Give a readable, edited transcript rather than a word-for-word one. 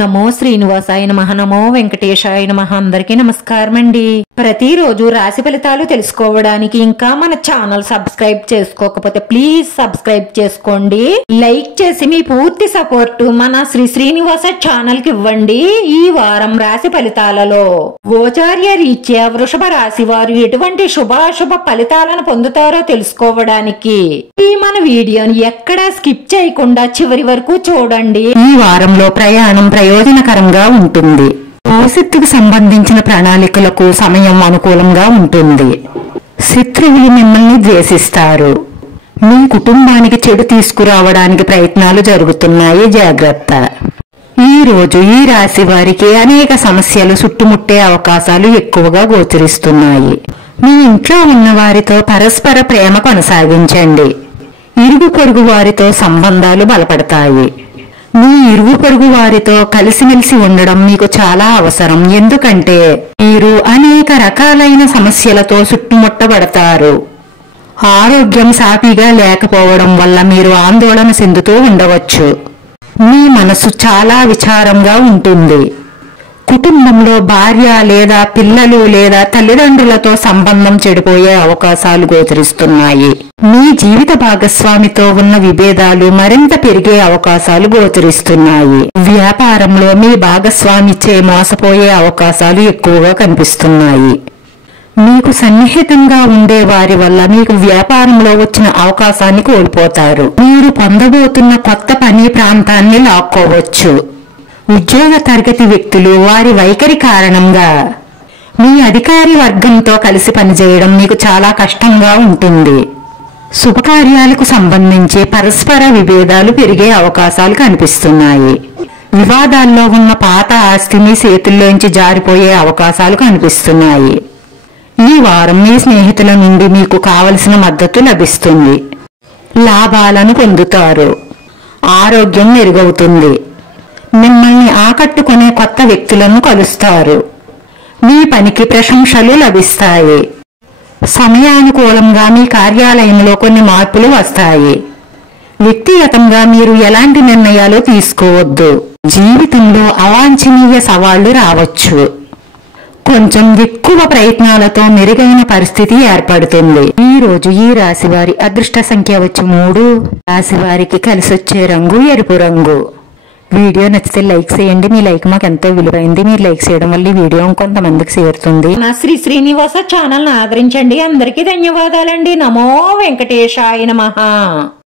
నమో శ్రీనివాసాయ నమః, నమో వెంకటేశాయ నమః. అందరికీ నమస్కారం అండి. ప్రతిరోజు రాశి ఫలితాలు తెలుసుకోవడానికి ఇంకా మన ఛానల్ సబ్స్క్రైబ్ చేసుకోకపోతే ప్లీజ్ సబ్స్క్రైబ్ చేసుకోండి. లైక్ చేసి మీ పూర్తి సపోర్ట్ మన శ్రీనివాస ఛానల్ కి ఇవ్వండి. ఈ వారం రాశి ఫలితాలలో గోచార్య రీత్యా వృషభ రాశి వారు ఎటువంటి శుభాశుభ ఫలితాలను పొందుతారో తెలుసుకోవడానికి ఈ మన వీడియోని ఎక్కడా స్కిప్ చేయకుండా చివరి వరకు చూడండి. ఈ వారంలో ప్రయాణం ప్రయోజనకరంగా ఉంటుంది. భవిష్యత్తుకు సంబంధించిన ప్రణాళికలకు సమయం అనుకూలంగా ఉంటుంది. శత్రువులు మిమ్మల్ని ద్వేషిస్తారు. మీ కుటుంబానికి చెడు తీసుకురావడానికి ప్రయత్నాలు జరుగుతున్నాయి, జాగ్రత్త. ఈ రోజు ఈ రాశి వారికి అనేక సమస్యలు చుట్టుముట్టే అవకాశాలు ఎక్కువగా గోచరిస్తున్నాయి. మీ ఇంట్లో ఉన్న వారితో పరస్పర ప్రేమ కొనసాగించండి. ఇరుగు పొరుగు వారితో సంబంధాలు బలపడతాయి. మీ ఇరుగు పొరుగు వారితో కలిసిమెలిసి ఉండడం మీకు చాలా అవసరం. ఎందుకంటే మీరు అనేక రకాలైన సమస్యలతో చుట్టుముట్టబడతారు. ఆరోగ్యం సాఫీగా లేకపోవడం వల్ల మీరు ఆందోళన చెందుతూ ఉండవచ్చు. మీ మనసు చాలా విచారంగా ఉంటుంది. కుటుంబంలో భార్య లేదా పిల్లలు లేదా తల్లిదండ్రులతో సంబంధం చెడిపోయే అవకాశాలు గోచరిస్తున్నాయి. మీ జీవిత భాగస్వామితో ఉన్న విభేదాలు మరింత పెరిగే అవకాశాలు గోచరిస్తున్నాయి. వ్యాపారంలో మీ భాగస్వామిచే మోసపోయే అవకాశాలు ఎక్కువగా కనిపిస్తున్నాయి. మీకు సన్నిహితంగా ఉండే వారి వల్ల మీకు వ్యాపారంలో వచ్చిన అవకాశాన్ని కోల్పోతారు. మీరు పొందబోతున్న కొత్త పని ప్రాంతాన్ని లాక్కోవచ్చు. ఉద్యోగ తరగతి వ్యక్తులు వారి వైఖరి కారణంగా మీ అధికారి వర్గంతో కలిసి పనిచేయడం మీకు చాలా కష్టంగా ఉంటుంది. శుభకార్యాలకు సంబంధించి పరస్పర విభేదాలు పెరిగే అవకాశాలు కనిపిస్తున్నాయి. వివాదాల్లో ఉన్న పాత ఆస్తి మీ చేతుల్లోంచి జారిపోయే అవకాశాలు కనిపిస్తున్నాయి. ఈ వారం మీ స్నేహితుల నుండి మీకు కావలసిన మద్దతు లభిస్తుంది. లాభాలను పొందుతారు. ఆరోగ్యం మెరుగవుతుంది. మిమ్మల్ని ఆకట్టుకునే కొత్త వ్యక్తులను కలుస్తారు. మీ పనికి ప్రశంసలు లభిస్తాయి. సమయానుకూలంగా మీ కార్యాలయంలో కొన్ని మార్పులు వస్తాయి. వ్యక్తిగతంగా మీరు ఎలాంటి నిర్ణయాలు తీసుకోవద్దు. జీవితంలో అవాంఛనీయ సవాళ్లు రావచ్చు. కొంచెం ఎక్కువ ప్రయత్నాలతో మెరుగైన పరిస్థితి ఏర్పడుతుంది. ఈ రోజు ఈ రాశి వారి అదృష్ట సంఖ్య వచ్చి 3. రాశి వారికి కలిసొచ్చే రంగు ఎరుపు రంగు. వీడియో నచ్చితే లైక్ చేయండి. మీ లైక్ మాకు ఎంతో విలువైంది. మీరు లైక్ చేయడం వల్ల ఈ వీడియో కొంతమందికి చేరుతుంది. నా శ్రీనివాస ఛానల్ ఆదరించండి. అందరికీ ధన్యవాదాలండి. నమో వెంకటేశాయ నమః.